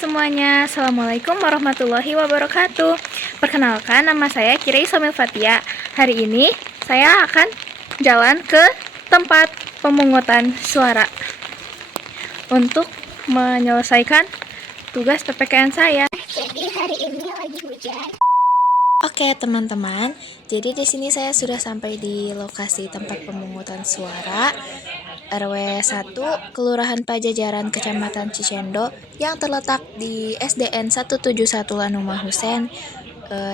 semuanya, Assalamualaikum warahmatullahi wabarakatuh. Perkenalkan, nama saya Kirei Somil Fatia. Hari ini saya akan jalan ke tempat pemungutan suara untuk menyelesaikan tugas PPKN saya. Jadi hari ini lagi hujan. Oke teman-teman, jadi di sini saya sudah sampai di lokasi tempat pemungutan suara RW 1 Kelurahan Pajajaran Kecamatan Cicendo yang terletak di SDN 171 Lanuma Husein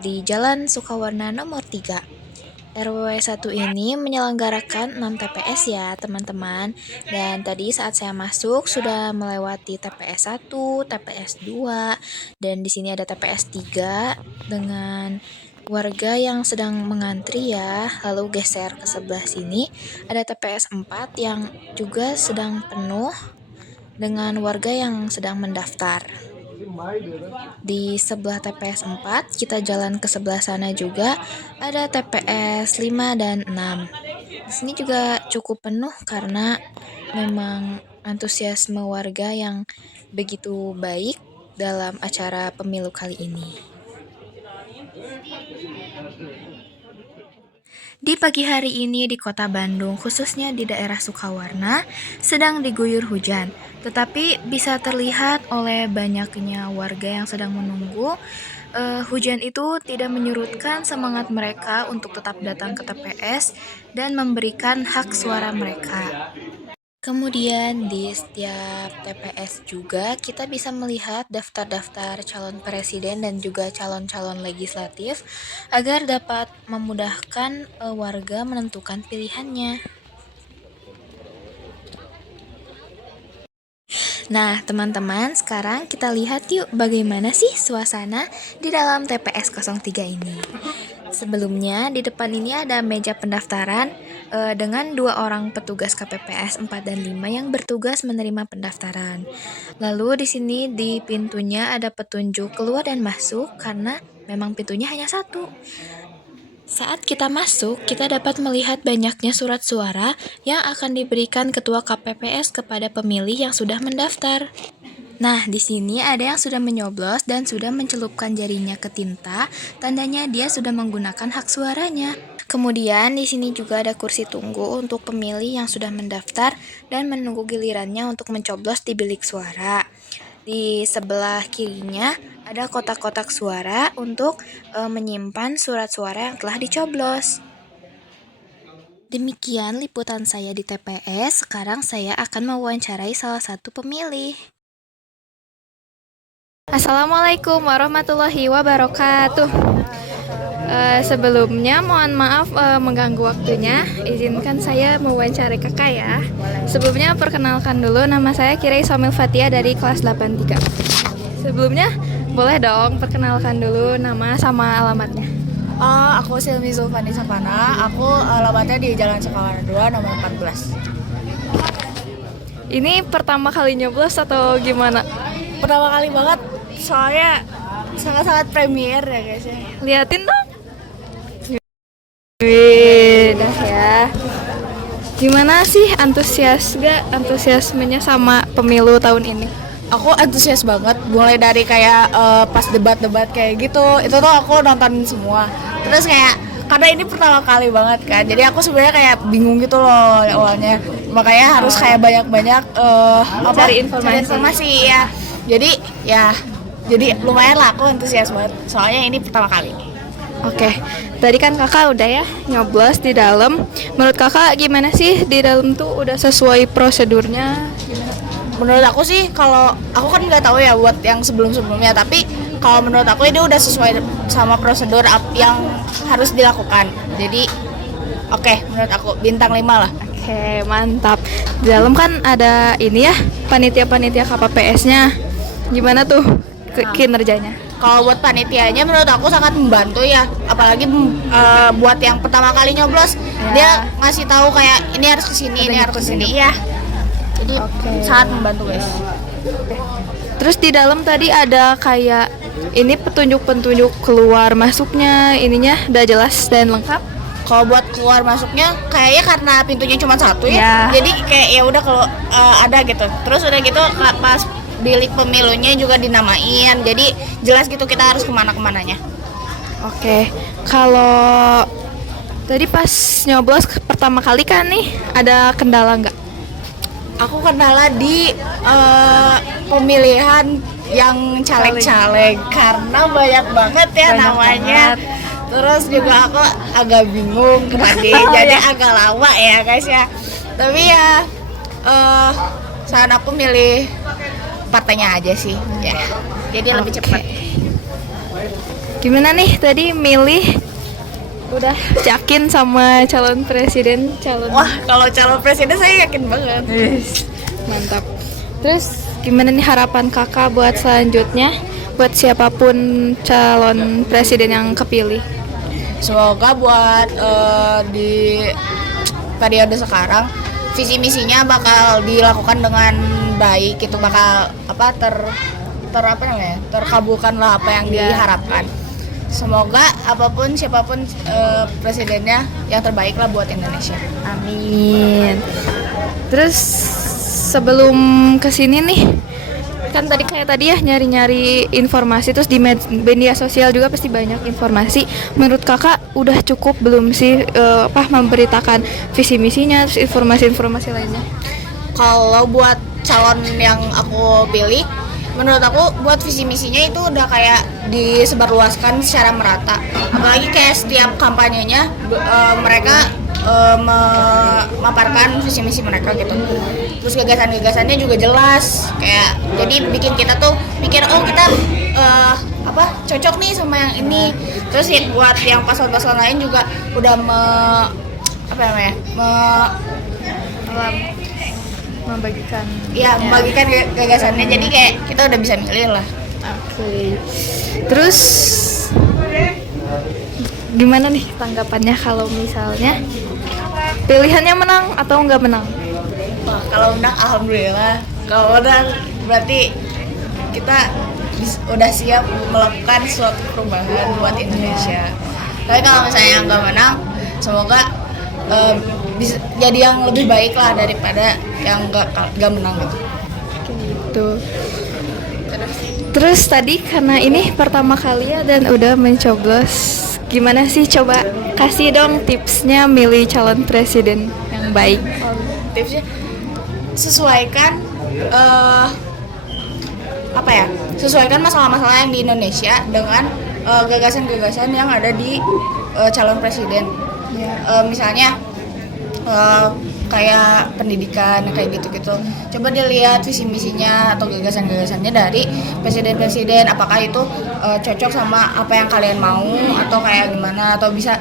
di Jalan Sukawarna nomor 3. RW 1 ini menyelenggarakan 6 TPS ya teman-teman. Dan tadi saat saya masuk sudah melewati TPS 1, TPS 2, dan di sini ada TPS 3 dengan warga yang sedang mengantri ya. Lalu geser ke sebelah sini ada TPS 4 yang juga sedang penuh dengan warga yang sedang mendaftar. Di sebelah TPS 4 kita jalan ke sebelah sana juga ada TPS 5 dan 6. Di sini juga cukup penuh karena memang antusiasme warga yang begitu baik dalam acara pemilu kali ini. Di pagi hari ini di kota Bandung, khususnya di daerah Sukawarna, sedang diguyur hujan. Tetapi bisa terlihat oleh banyaknya warga yang sedang menunggu, hujan itu tidak menyurutkan semangat mereka untuk tetap datang ke TPS dan memberikan hak suara mereka. Kemudian di setiap TPS juga kita bisa melihat daftar-daftar calon presiden dan juga calon-calon legislatif agar dapat memudahkan warga menentukan pilihannya. Nah, teman-teman, sekarang kita lihat yuk bagaimana sih suasana di dalam TPS 03 ini. Sebelumnya, di depan ini ada meja pendaftaran dengan 2 orang petugas KPPS 4 dan 5 yang bertugas menerima pendaftaran. Lalu di sini di pintunya ada petunjuk keluar dan masuk karena memang pintunya hanya 1. Saat kita masuk, kita dapat melihat banyaknya surat suara yang akan diberikan ketua KPPS kepada pemilih yang sudah mendaftar. Nah, di sini ada yang sudah menyoblos dan sudah mencelupkan jarinya ke tinta, tandanya dia sudah menggunakan hak suaranya. Kemudian di sini juga ada kursi tunggu untuk pemilih yang sudah mendaftar dan menunggu gilirannya untuk mencoblos di bilik suara. Di sebelah kirinya ada kotak-kotak suara untuk menyimpan surat suara yang telah dicoblos. Demikian liputan saya di TPS. Sekarang saya akan mewawancarai salah satu pemilih. Assalamualaikum warahmatullahi wabarakatuh. Sebelumnya mohon maaf mengganggu waktunya. Izinkan saya mewawancarai kakak ya. Sebelumnya perkenalkan dulu, nama saya Kirei Somil Fatia dari kelas 83. Sebelumnya boleh dong perkenalkan dulu nama sama alamatnya. Aku Silmi Zulfani Sapana. Aku alamatnya di Jalan Sukawarna 2 nomor 14. Ini pertama kali nyoblos atau gimana? Pertama kali banget, soalnya sangat-sangat premier ya guys ya. Liatin dong. Wih, dah ya. Gimana sih antusiasmenya sama pemilu tahun ini? Aku antusias banget, mulai dari kayak pas debat-debat kayak gitu. Itu tuh aku nonton semua. Terus kayak karena ini pertama kali banget kan, jadi aku sebenarnya kayak bingung gitu loh awalnya. Makanya harus kayak banyak-banyak Cari informasi ya. Jadi lumayan lah, aku antusias banget. Soalnya ini pertama kali. Oke, tadi kan kakak udah ya nyoblos di dalam. Menurut kakak gimana sih di dalam tuh udah sesuai prosedurnya? Menurut aku sih, kalau aku kan nggak tahu ya buat yang sebelum-sebelumnya, tapi kalau menurut aku ini udah sesuai sama prosedur yang harus dilakukan. Jadi oke, menurut aku bintang 5 lah. Oke, mantap. Di dalam kan ada ini ya, panitia-panitia KPPS-nya. Gimana tuh kinerjanya? Kalau buat panitianya menurut aku sangat membantu ya, apalagi buat yang pertama kali nyoblos Ya. dia ngasih tahu kayak ini harus kesini, ini harus kesini ya. Jadi sangat membantu guys. Terus di dalam tadi ada kayak ini petunjuk-petunjuk keluar masuknya, ininya udah jelas dan lengkap. Kalau buat keluar masuknya kayaknya karena pintunya cuma 1 ya. Ya. Jadi kayak ya udah kalau ada gitu. Terus udah gitu pas bilik pemilunya juga dinamain. Jadi jelas gitu kita harus kemana-kemananya. Oke, kalau tadi pas nyoblos pertama kali kan nih ada kendala nggak? Aku kendala di pemilihan yang caleg-caleg karena banyak banget ya Banyak namanya. banget. Terus juga aku agak bingung tadi, jadi agak lama ya guys ya. Tapi ya saat aku milih partainya aja sih ya. Jadi lebih Oke. cepat. Gimana nih tadi milih? Udah yakin sama calon presiden, calon Wah, kalau calon presiden saya yakin banget. mantap. Terus gimana nih harapan kakak buat selanjutnya, buat siapapun calon presiden yang kepilih? Semoga buat di periode sekarang visi misinya bakal dilakukan dengan baik, itu bakal terkabulkan lah apa yang diharapkan. Semoga apapun siapapun presidennya yang terbaik lah buat Indonesia. Amin. Terus sebelum kesini nih, kan tadi kayak tadi ya nyari-nyari informasi, terus di media sosial juga pasti banyak informasi. Menurut kakak udah cukup belum sih memberitakan visi misinya, terus informasi-informasi lainnya? Kalau buat calon yang aku pilih, menurut aku buat visi misinya itu udah kayak disebarluaskan secara merata. Apalagi kayak setiap kampanyenya mereka memaparkan visi misi mereka gitu. Terus gagasan-gagasannya juga jelas, kayak jadi bikin kita tuh pikir kita cocok nih sama yang ini. Terus ya, buat yang paslon-paslon lain juga udah Membagikan. membagikan gagasannya, jadi kayak kita udah bisa milih lah. Oke. Terus gimana nih tanggapannya kalau misalnya pilihannya menang atau nggak menang? Wah, kalau menang alhamdulillah. Kalau menang berarti kita udah siap melakukan suatu perubahan buat Indonesia. Tapi kalau misalnya nggak menang, semoga bisa jadi yang lebih baik lah daripada yang nggak menang gitu. Gitu. Terus tadi karena ini pertama kali ya dan udah mencoblos, gimana sih, coba kasih dong tipsnya milih calon presiden yang baik. Tipsnya sesuaikan sesuaikan masalah-masalah yang di Indonesia dengan gagasan-gagasan yang ada di calon presiden. Misalnya kayak pendidikan kayak gitu-gitu. Coba dilihat visi misinya atau gagasan-gagasannya dari presiden-presiden, apakah itu cocok sama apa yang kalian mau atau kayak gimana, atau bisa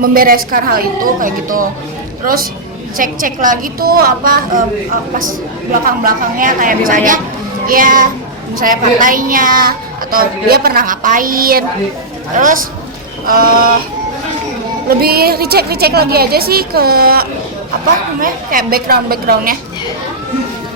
membereskan hal itu kayak gitu. Terus cek lagi tuh pas belakang-belakangnya, kayak misalnya ya misalnya partainya atau dia pernah ngapain. Terus lebih dicek lagi aja sih ke kayak backgroundnya.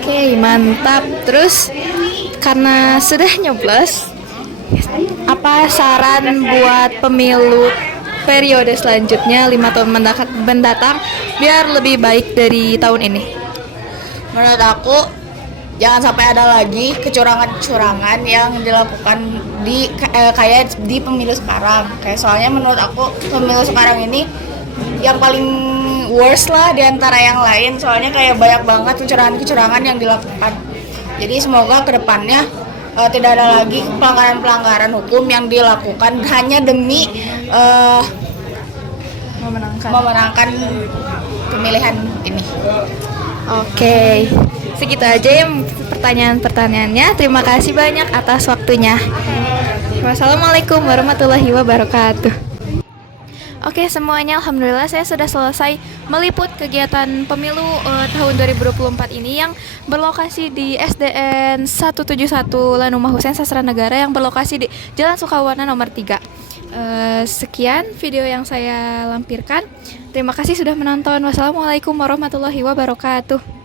Oke, mantap. Terus karena sudah nyoblos, apa saran buat pemilu periode selanjutnya 5 tahun mendatang biar lebih baik dari tahun ini? Menurut aku jangan sampai ada lagi kecurangan-kecurangan yang dilakukan kayak di pemilu sekarang. Kayak soalnya menurut aku pemilu sekarang ini yang paling worst lah di antara yang lain, soalnya kayak banyak banget kecurangan-kecurangan yang dilakukan. Jadi semoga kedepannya tidak ada lagi pelanggaran-pelanggaran hukum yang dilakukan hanya demi memenangkan pemilihan ini. Oke, segitu aja ya pertanyaan-pertanyaannya. Terima kasih banyak atas waktunya. Wassalamualaikum warahmatullahi wabarakatuh. Oke semuanya, alhamdulillah saya sudah selesai meliput kegiatan pemilu tahun 2024 ini yang berlokasi di SDN 171 Lanumah Hussein Sastra Negara yang berlokasi di Jalan Sukawarna nomor 3. Sekian video yang saya lampirkan. Terima kasih sudah menonton. Wassalamualaikum warahmatullahi wabarakatuh.